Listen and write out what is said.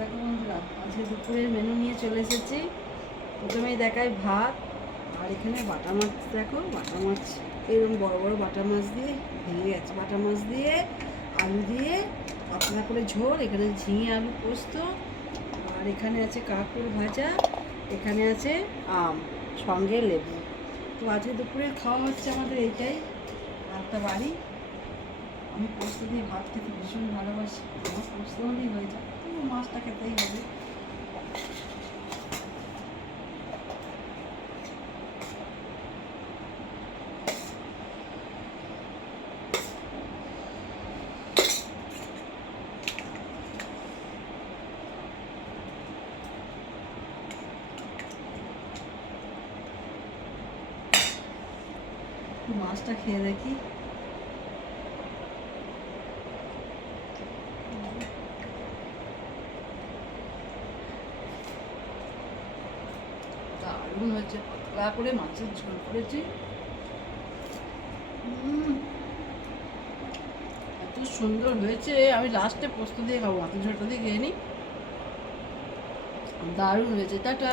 দেখো বন্ধুরা, আজকে দুপুরের মেনু নিয়ে চলে এসেছি। প্রথমেই দেখাই ভাত, আর এখানে বাটা মাছ। দেখো বাটা মাছ, এরকম বড় বড় বাটা মাছ দিয়ে ভেঙে গেছে। বাটা মাছ দিয়ে আলু দিয়ে পাতলা করে ঝোল, এখানে ঝিঙে আলু পোস্ত, আর এখানে আছে কাঁকড় ভাজা, এখানে আছে আম, সঙ্গে লেবু। তো আজকে দুপুরের খাওয়া হচ্ছে আমাদের এইটাই। ভাতটা বাড়ি, আমি পোস্ত দিয়ে ভাত খেতে ভীষণ ভালোবাসি। আমার পোস্ত হলেই হয়ে যায়, তবু মাছটা খেতেই হবে। মাছটা খেয়ে দেখি। দারুণ হয়েছে, পাতলা করে মাছের ঝোল করেছি। এত সুন্দর হয়েছে। আমি লাস্টে পোস্ত দিয়ে খাবো, মাছের ঝোলটা দিয়ে খেয়ে নিই। দারুণ হয়েছে। টাটা।